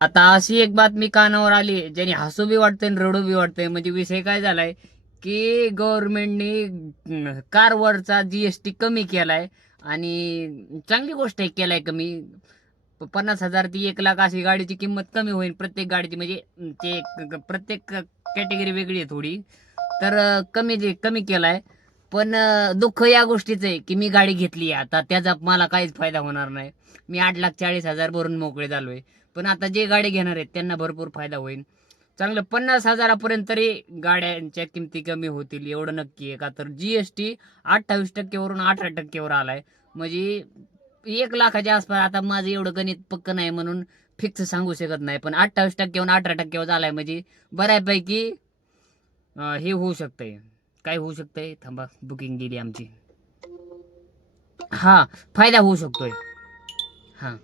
आता अशी एक बातमी कानावर आली ज्याने हसू बी वाटतंय आणि रडू बी वाटतंय. म्हणजे विषय काय झालाय की गव्हर्नमेंटने कारवरचा जीएसटी कमी केलाय. आणि चांगली गोष्ट आहे, केलाय कमी. 50,000 ती 1 लाख अशी गाडीची किंमत कमी होईल प्रत्येक गाडीची. म्हणजे ते प्रत्येक कॅटेगरी वेगळी आहे थोडी. तर कमी केलाय. पण दुःख या गोष्टीचं आहे की मी गाडी घेतली आहे, आता त्याचा मला काहीच फायदा होणार नाही. मी 8,40,000 भरून मोकळे झालोय. पण आता जे गाडी घेणार आहेत त्यांना भरपूर फायदा होईल. चांगलं 50,000पर्यंत तरी गाड्यांच्या किमती कमी होतील एवढं नक्की आहे. का तर जीएसटी 28% वरून 18%वर आलाय. म्हणजे 1 लाखाच्या आसपास. आता माझं एवढं गणित पक्क नाही म्हणून फिक्स सांगू शकत नाही, पण 28%वरून 18%वर झालाय म्हणजे बऱ्यापैकी हे होऊ शकतंय. काय होऊ शकतंय, थांबा बुकिंग गेली आमची. हा, फायदा होऊ शकतोय. हा.